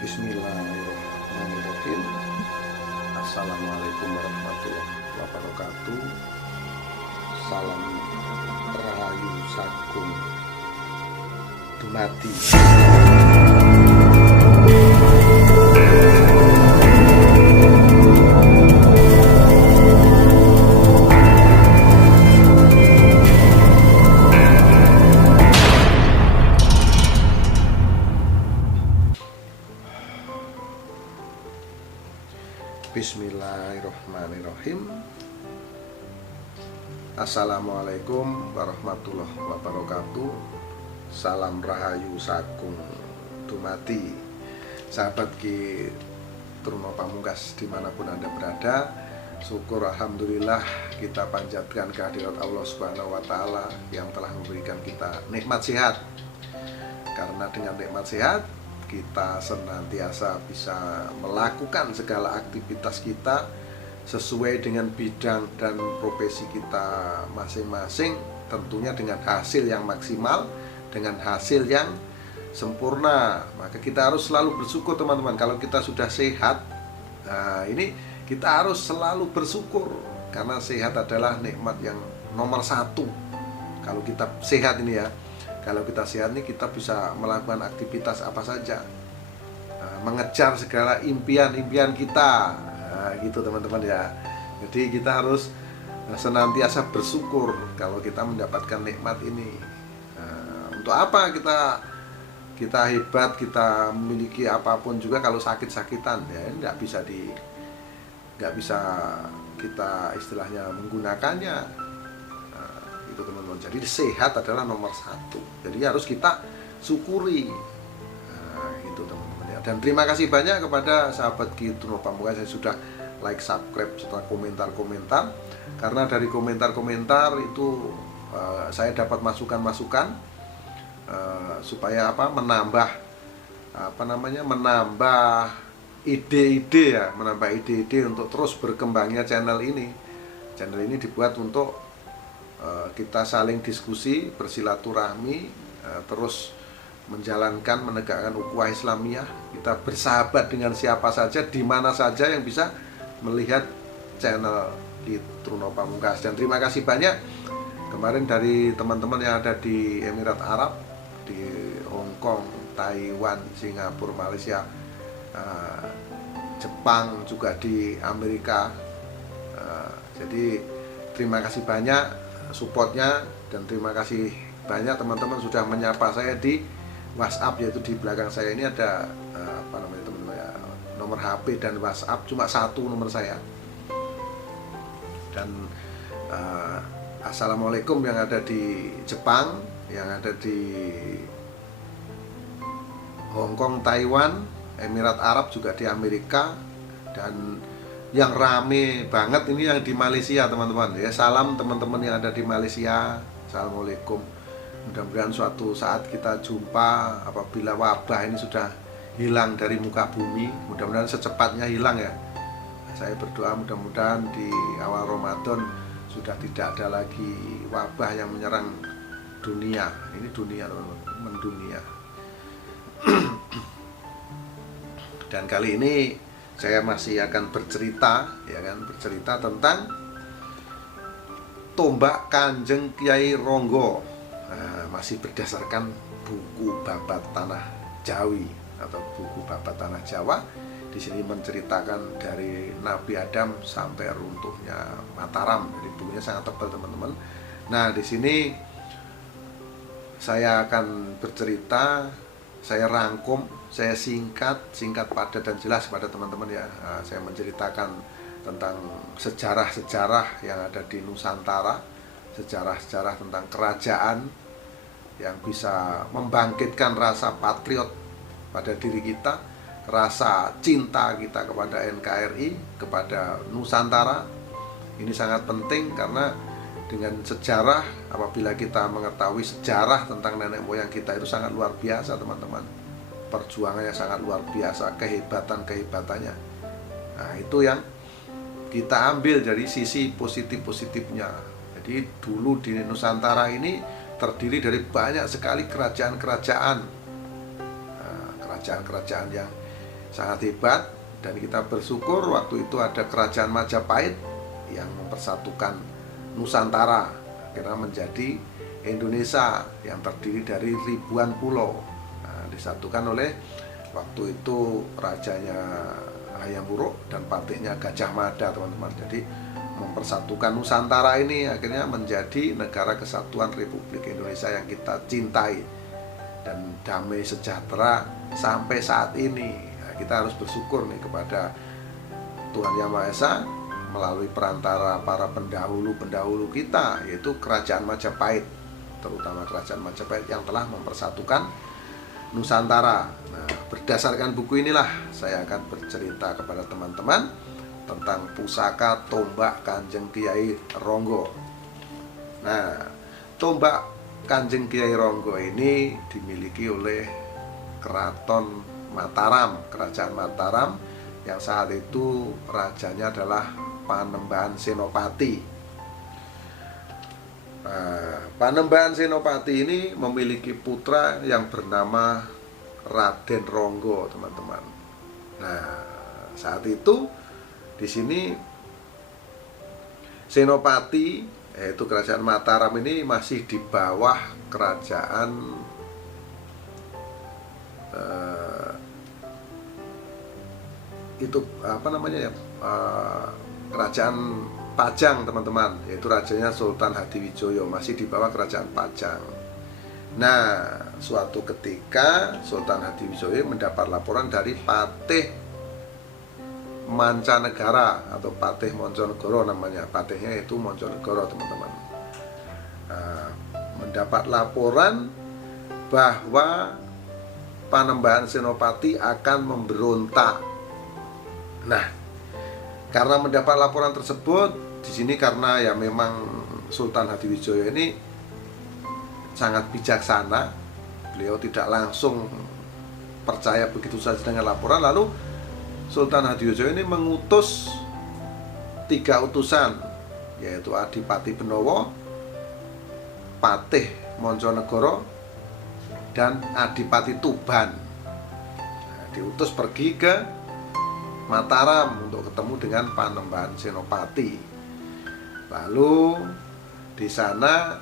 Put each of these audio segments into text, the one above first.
Bismillahirrahmanirrahim. Assalamualaikum warahmatullahi wabarakatuh. Salam Rahayu Sagung Dumadi. Bismillahirrahmanirrahim. Assalamualaikum warahmatullahi wabarakatuh. Salam Rahayu Sagung Dumadi. Sahabat Ki Truno Pamungkas dimanapun Anda berada, syukur alhamdulillah kita panjatkan kehadirat Allah Subhanahu wa Ta'ala yang telah memberikan kita nikmat sehat. Karena dengan nikmat sehat kita senantiasa bisa melakukan segala aktivitas kita sesuai dengan bidang dan profesi kita masing-masing, tentunya dengan hasil yang maksimal, dengan hasil yang sempurna. Maka kita harus selalu bersyukur teman-teman. Kalau kita sudah sehat, nah ini kita harus selalu bersyukur, karena sehat adalah nikmat yang nomor satu. Kalau kita sehat ini ya, kalau kita sehat nih, kita bisa melakukan aktivitas apa saja, mengejar segala impian-impian kita, gitu teman-teman ya. Jadi kita harus senantiasa bersyukur kalau kita mendapatkan nikmat ini. Untuk apa kita hebat, kita memiliki apapun juga kalau sakit-sakitan ya nggak bisa kita istilahnya menggunakannya. Itu teman-teman. Jadi sehat adalah nomor satu. Jadi harus kita syukuri. Itu teman-teman ya. Dan terima kasih banyak kepada sahabat Ki Truno Pamungkas yang sudah like, subscribe, serta komentar-komentar. Karena dari komentar-komentar itu saya dapat masukan-masukan supaya menambah ide-ide ya, menambah ide-ide untuk terus berkembangnya channel ini. Channel ini dibuat untuk kita saling diskusi, bersilaturahmi, terus menjalankan, menegakkan ukhuwah Islamiyah. Kita bersahabat dengan siapa saja, di mana saja yang bisa melihat channel di Truno Pamungkas. Dan terima kasih banyak kemarin dari teman-teman yang ada di Emirat Arab, di Hong Kong, Taiwan, Singapura, Malaysia, Jepang, juga di Amerika. Jadi terima kasih banyak supportnya, dan terima kasih banyak teman-teman sudah menyapa saya di WhatsApp, yaitu di belakang saya ini ada teman-teman ya, nomor HP dan WhatsApp, cuma satu nomor saya. Dan assalamualaikum yang ada di Jepang, yang ada di Hong Kong, Taiwan, Emirat Arab, juga di Amerika, dan yang rame banget ini yang di Malaysia teman-teman ya. Salam teman-teman yang ada di Malaysia, assalamualaikum. Mudah-mudahan suatu saat kita jumpa apabila wabah ini sudah hilang dari muka bumi. Mudah-mudahan secepatnya hilang ya. Saya berdoa mudah-mudahan di awal Ramadan sudah tidak ada lagi wabah yang menyerang dunia. Ini dunia teman-teman, mendunia. Dan kali ini saya masih akan bercerita tentang Tombak Kanjeng Kyai Ronggo. Masih berdasarkan buku Babat Tanah Jawi atau buku Babat Tanah Jawa. Di sini menceritakan dari Nabi Adam sampai runtuhnya Mataram. Jadi bukunya sangat tebal teman-teman. Nah, di sini saya akan bercerita, saya rangkum, saya singkat padat dan jelas kepada teman-teman ya. Saya menceritakan tentang sejarah-sejarah yang ada di Nusantara, sejarah-sejarah tentang kerajaan yang bisa membangkitkan rasa patriot pada diri kita, rasa cinta kita kepada NKRI, kepada Nusantara. Ini sangat penting karena dengan sejarah, apabila kita mengetahui sejarah tentang nenek moyang kita, itu sangat luar biasa teman-teman. Perjuangannya sangat luar biasa, kehebatan-kehebatannya. Nah, itu yang kita ambil dari sisi positif-positifnya. Jadi dulu di Nusantara ini terdiri dari banyak sekali kerajaan-kerajaan, kerajaan-kerajaan yang sangat hebat. Dan kita bersyukur waktu itu ada kerajaan Majapahit yang mempersatukan Nusantara, akhirnya menjadi Indonesia yang terdiri dari ribuan pulau. Nah, disatukan oleh waktu itu rajanya Hayam Wuruk dan patihnya Gajah Mada, teman-teman. Jadi mempersatukan Nusantara ini akhirnya menjadi negara kesatuan Republik Indonesia yang kita cintai dan damai sejahtera sampai saat ini. Nah, kita harus bersyukur nih kepada Tuhan Yang Maha Esa melalui perantara para pendahulu-pendahulu kita, yaitu Kerajaan Majapahit, terutama Kerajaan Majapahit yang telah mempersatukan Nusantara. Nah, berdasarkan buku inilah saya akan bercerita kepada teman-teman tentang pusaka tombak Kanjeng Kiai Ronggo. Nah, tombak Kanjeng Kiai Ronggo ini dimiliki oleh Keraton Mataram, Kerajaan Mataram, yang saat itu rajanya adalah Panembahan Senopati. Panembahan Senopati ini memiliki putra yang bernama Raden Ronggo, teman-teman. Nah, saat itu di sini Senopati, yaitu Kerajaan Mataram ini masih di bawah kerajaan Kerajaan Pajang, teman-teman, yaitu rajanya Sultan Hadiwijoyo, masih di bawah Kerajaan Pajang. Nah, suatu ketika Sultan Hadiwijoyo mendapat laporan dari Patih Mancanegara atau Patih Monconegoro namanya. Patihnya itu Monconegoro, teman-teman. Nah, mendapat laporan bahwa Panembahan Senopati akan memberontak. Nah, karena mendapat laporan tersebut, di sini karena ya memang Sultan Hadiwijoyo ini sangat bijaksana, beliau tidak langsung percaya begitu saja dengan laporan. Lalu Sultan Hadiwijoyo ini mengutus 3 utusan, yaitu Adipati Benowo, Patih Monconegoro, dan Adipati Tuban. Nah, diutus pergi ke Mataram untuk ketemu dengan Panembahan Senopati. Lalu di sana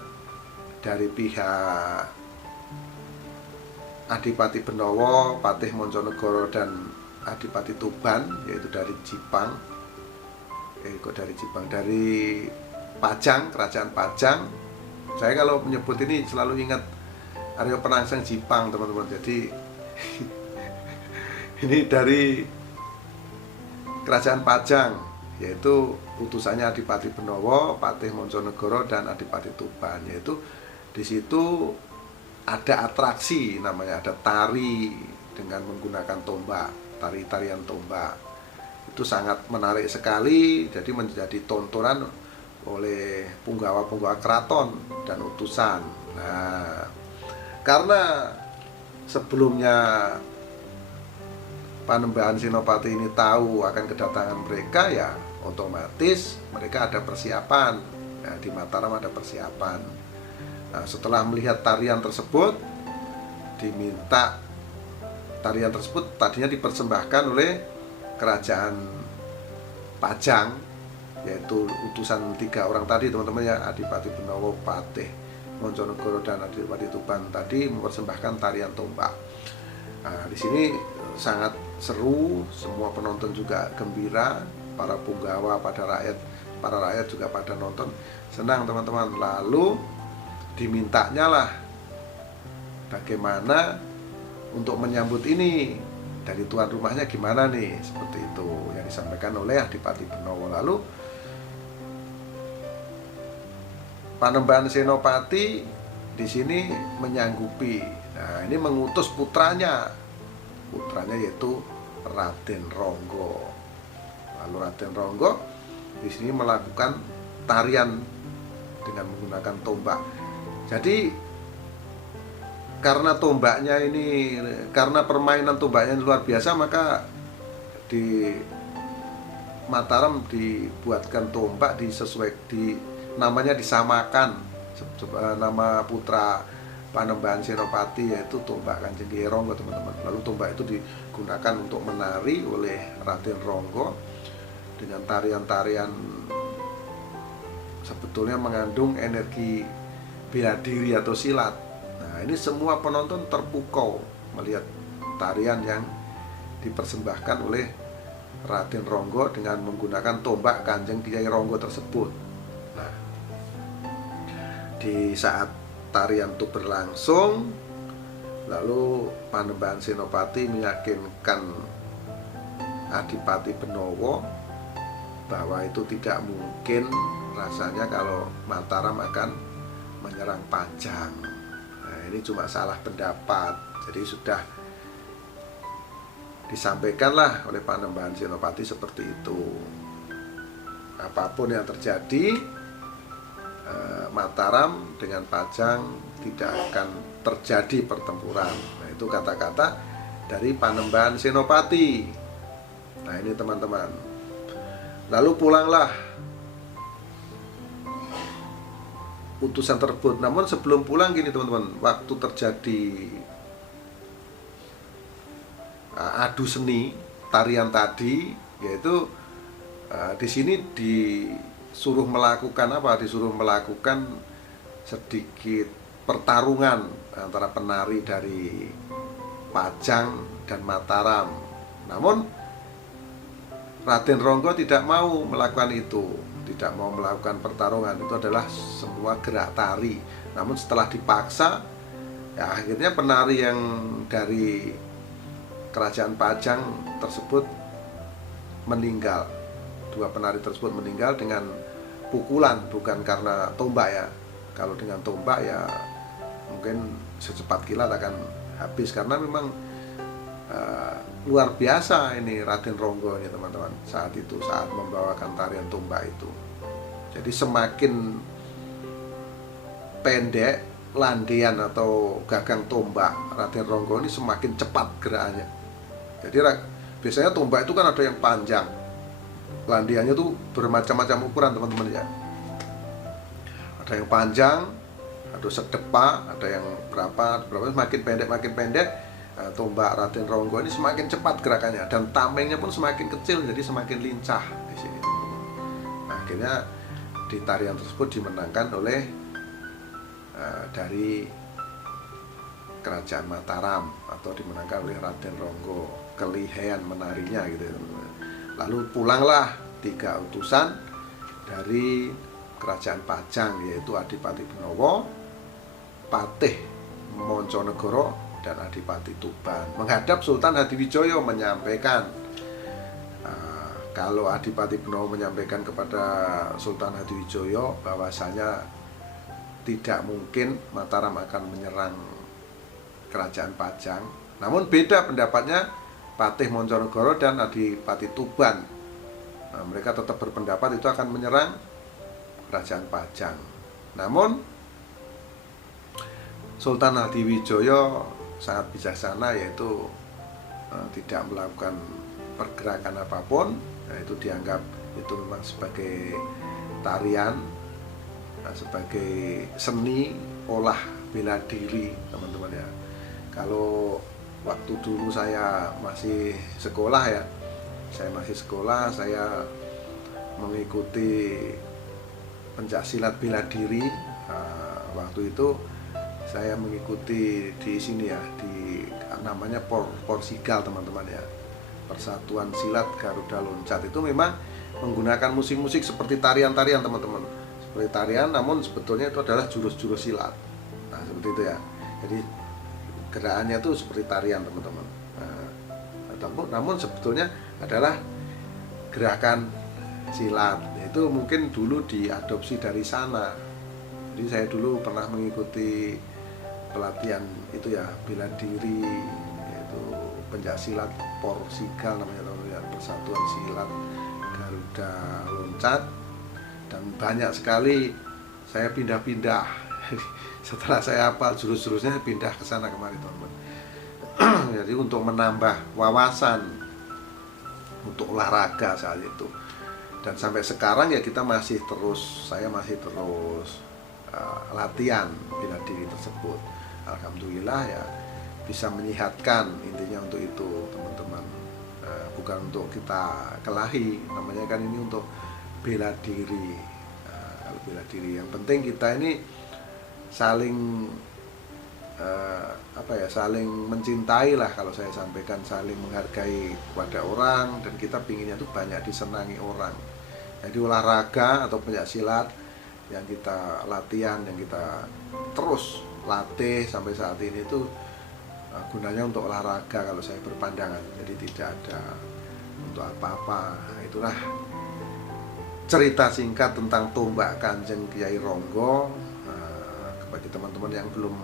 dari pihak Adipati Benowo, Patih Monconegoro, dan Adipati Tuban, yaitu dari Jipang, dari Pajang, Kerajaan Pajang. Saya kalau menyebut ini selalu ingat Aryo Penangsang Jipang, teman-teman. Jadi ini dari Kerajaan Pajang, yaitu utusannya Adipati Benowo, Patih Monconegoro, dan Adipati Tuban. Yaitu di situ ada atraksi, namanya ada tari dengan menggunakan tombak, tarian tombak. Itu sangat menarik sekali, jadi menjadi tontonan oleh punggawa-punggawa keraton dan utusan. Nah, karena sebelumnya Panembahan Senopati ini tahu akan kedatangan mereka, ya otomatis mereka ada persiapan. Nah, di Mataram ada persiapan. Nah, setelah melihat tarian tersebut, diminta tarian tersebut tadinya dipersembahkan oleh Kerajaan Pajang, yaitu utusan 3 orang tadi, teman-teman ya, Adipati Benowo, Patih Monconegoro, dan Adipati Tuban tadi mempersembahkan tarian tombak. Nah, di sini sangat seru, semua penonton juga gembira, para punggawa, para rakyat juga pada nonton, senang, teman-teman. Lalu dimintanya lah bagaimana untuk menyambut ini, dari tuan rumahnya gimana nih, seperti itu yang disampaikan oleh Adipati Benowo. Lalu Panembahan Senopati di sini menyanggupi. Nah, ini mengutus putranya yaitu Raden Ronggo. Lalu Raden Ronggo di sini melakukan tarian dengan menggunakan tombak. Jadi karena permainan tombaknya luar biasa, maka di Mataram dibuatkan tombak namanya disamakan, nama putra Panembahan Senopati, yaitu tombak Kanjeng Kiai Ronggo, teman-teman. Lalu tombak itu digunakan untuk menari oleh Raden Ronggo dengan tarian-tarian sebetulnya mengandung energi bela diri atau silat. Nah, ini semua penonton terpukau melihat tarian yang dipersembahkan oleh Raden Ronggo dengan menggunakan tombak Kanjeng Kiai Ronggo tersebut. Nah, di saat tarian itu berlangsung, lalu Panembahan Senopati meyakinkan Adipati Benowo bahwa itu tidak mungkin rasanya kalau Mataram akan menyerang Pajang. Nah, ini cuma salah pendapat. Jadi sudah disampaikanlah oleh Panembahan Senopati seperti itu. Apapun yang terjadi, Mataram dengan Pajang tidak akan terjadi pertempuran. Nah, itu kata-kata dari Panembahan Senopati. Nah, ini teman-teman. Lalu pulanglah utusan tersebut. Namun sebelum pulang gini teman-teman, waktu terjadi adu seni tarian tadi, yaitu di sini disuruh melakukan apa? Disuruh melakukan sedikit pertarungan antara penari dari Pajang dan Mataram. Namun Raden Ronggo tidak mau melakukan itu, tidak mau melakukan pertarungan. Itu adalah semua gerak tari. Namun setelah dipaksa, ya akhirnya penari yang dari kerajaan Pajang tersebut meninggal. Dua penari tersebut meninggal dengan pukulan, bukan karena tombak ya. Kalau dengan tombak ya mungkin secepat kilat akan habis, karena memang luar biasa ini Raden Ronggo ini teman-teman saat itu, saat membawakan tarian tombak itu. Jadi semakin pendek landian atau gagang tombak Raden Ronggo ini, semakin cepat gerakannya. Jadi biasanya tombak itu kan ada yang panjang, landiannya tuh bermacam-macam ukuran teman-teman ya. Ada yang panjang, ada sedepa, ada yang berapa, semakin pendek. Nah, tombak Raden Ronggo ini semakin cepat gerakannya, dan tamengnya pun semakin kecil, jadi semakin lincah di sini. Nah, akhirnya di tarian tersebut dimenangkan oleh dari kerajaan Mataram, atau dimenangkan oleh Raden Ronggo, kelihayan menarinya gitu ya. Lalu pulanglah 3 utusan dari kerajaan Pajang, yaitu Adipati Benowo, Patih Monconegoro, dan Adipati Tuban, menghadap Sultan Hadiwijaya, menyampaikan kalau Adipati Benowo menyampaikan kepada Sultan Hadiwijaya bahwasanya tidak mungkin Mataram akan menyerang kerajaan Pajang. Namun beda pendapatnya Patih Monconegoro dan Adipati Tuban. Nah, mereka tetap berpendapat itu akan menyerang kerajaan Pajang. Namun Sultan Hadiwijaya sangat bijaksana, yaitu tidak melakukan pergerakan apapun. Nah, itu dianggap itu memang sebagai tarian, sebagai seni olah bela diri teman-teman ya. Kalau waktu dulu saya masih sekolah ya, saya mengikuti pencaksilat bela diri. Waktu itu saya mengikuti di sini ya, di namanya Porsigal teman-teman ya, Persatuan Silat Garuda Loncat. Itu memang menggunakan musik-musik seperti tarian-tarian teman-teman, seperti tarian, namun sebetulnya itu adalah jurus-jurus silat. Nah, seperti itu ya. Jadi gerakannya itu seperti tarian teman-teman. Namun sebetulnya adalah gerakan silat. Itu mungkin dulu diadopsi dari sana. Jadi saya dulu pernah mengikuti pelatihan itu ya, bela diri, yaitu pencaksilat Porsigal namanya teman-teman, Persatuan Silat Garuda Loncat. Dan banyak sekali saya pindah-pindah. Setelah saya hafal jurus-jurusnya, saya pindah ke sana kemari teman-teman. Jadi untuk menambah wawasan untuk olahraga saat itu. Dan sampai sekarang ya saya masih terus latihan bela diri tersebut. alhamdulillah ya bisa menyehatkan, intinya untuk itu teman-teman. Bukan untuk kita kelahi, namanya kan ini untuk bela diri. Kalau bela diri yang penting kita ini saling saling mencintai lah, kalau saya sampaikan, saling menghargai kepada orang, dan kita pinginnya tuh banyak disenangi orang. Jadi olahraga atau pencaksilat yang kita latihan, yang kita terus latih sampai saat ini tuh gunanya untuk olahraga kalau saya berpandangan, jadi tidak ada untuk apa-apa. Itulah cerita singkat tentang Tombak Kanjeng Kyai Ronggo. Bagi teman-teman yang belum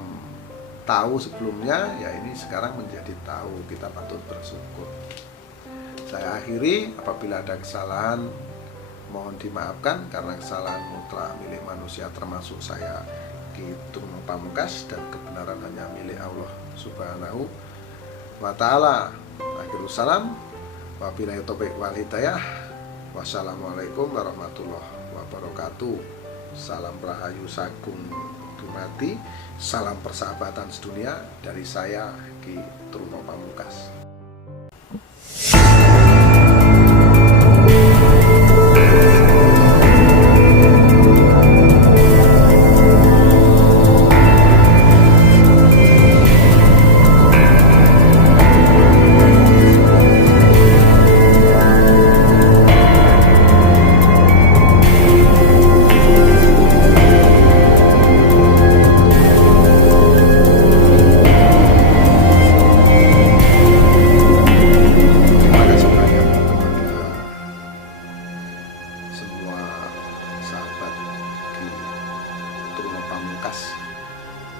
tahu sebelumnya, ya ini sekarang menjadi tahu, kita patut bersyukur. Saya akhiri, apabila ada kesalahan mohon dimaafkan, karena kesalahan mutlak milik manusia termasuk saya Ki Truno Pamungkas, dan kebenaran hanya milik Allah Subhanahu wa ta'ala. Akhirul salam, wabillahi taufiq wal hidayah. Wassalamualaikum warahmatullahi wabarakatuh. Salam Rahayu Sagung Dumadi, salam persahabatan sedunia dari saya Ki Truno Pamungkas.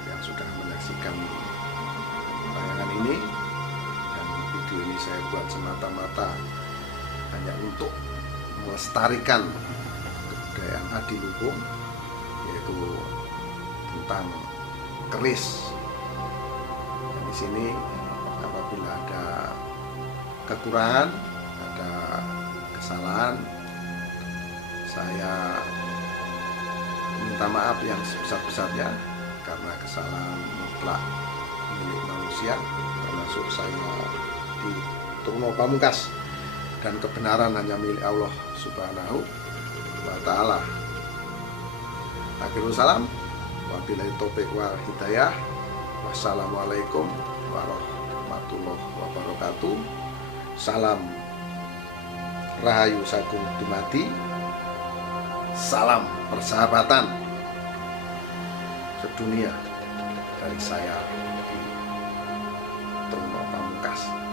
Yang sudah menyaksikan tayangan ini, dan video ini saya buat semata-mata hanya untuk melestarikan kebudayaan adiluhung, yaitu tentang keris. Dan di sini apabila ada kekurangan, ada kesalahan, saya minta maaf yang sebesar-besarnya, karena kesalahan mutlak milik manusia termasuk saya Ki Truno Pamungkas, dan kebenaran hanya milik Allah Subhanahu wa ta'ala. Akhirul salam, wabillahi taufiq wal hidayah. Wassalamualaikum warahmatullahi wabarakatuh. Salam Rahayu Sagung Dumadi, salam persahabatan sedunia dari saya Ki Truno Pamungkas.